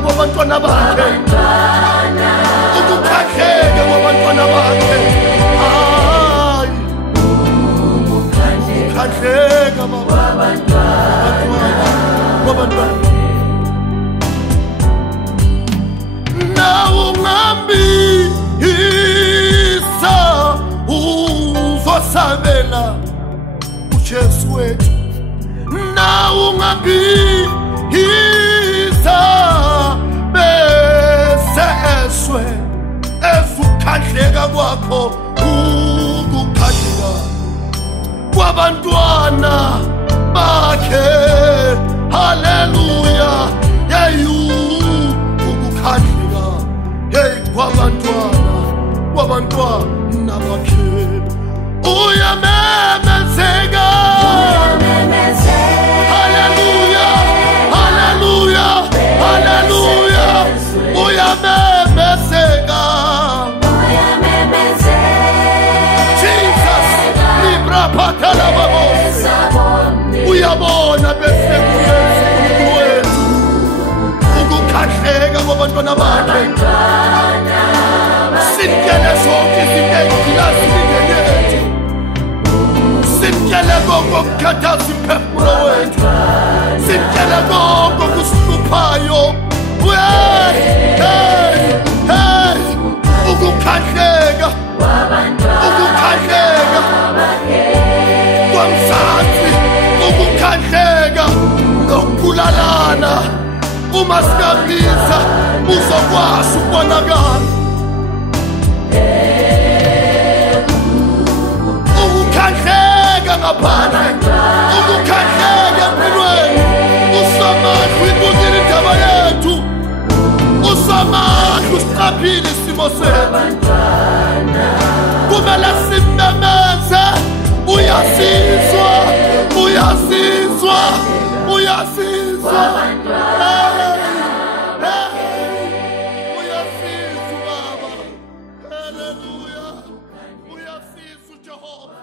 kwabantwana bakhe, ukukhahleka kwabantwana bakhe. Hayi, ukukhahleka kwabantwana. Ungambisa uzosabela uJesu wethu. Na ungambisa bese eswe ezukhahleka kwakho, ukukhahleka kwabantwana bakhe. Haleluya. Ukukhahleka kwabantwana bakhe. Uyamemezeka. Haleluya, haleluya, haleluya. Uyamemezeka. Jesus, libra patala babos. Uyabona bese kuyesu wethu. Ukukhahleka kwabantwana bakhe. Simkele sonke izinto ezilazile yethu. Simkele konke okukhathaza imphefumulo wethu. Simkele konke okusihluphayo. Ukukhahleka kwamzansi, ukukhahleka nokubulalana. Uma singabiza uzokwazi ukubonakala. Ukukhahleka ngaphandle, ukukhahleka empilweni. Usamandla uyibuzile indaba yethu. Usamandla usiqaphile isimo sethu. Kumele simemeze. Uyasizwa, uyasizwa, uyasizwa. Uyasizwa Baba. Haleluya. Uyasizwa Jehova.